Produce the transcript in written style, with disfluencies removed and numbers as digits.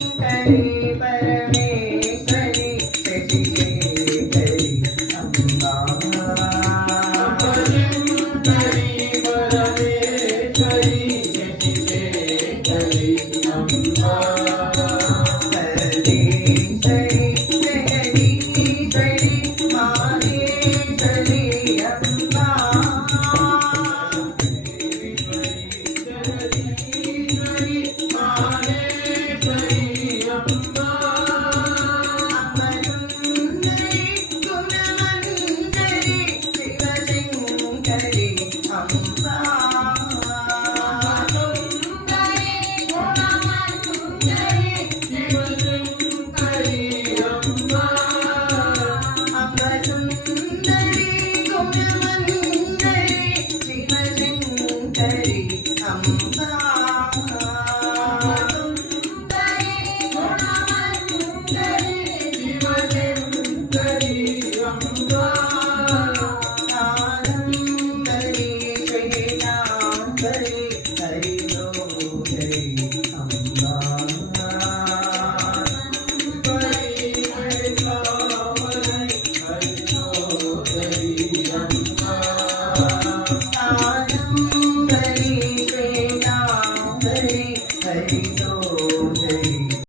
Hare Parmeshwari शशिशेखरी Amba Hari Parmeshwari शशिशेखरी Amba Sarveshwari Jagadishwari Maheshwari Amba Jagadishwari Maheshwari Amba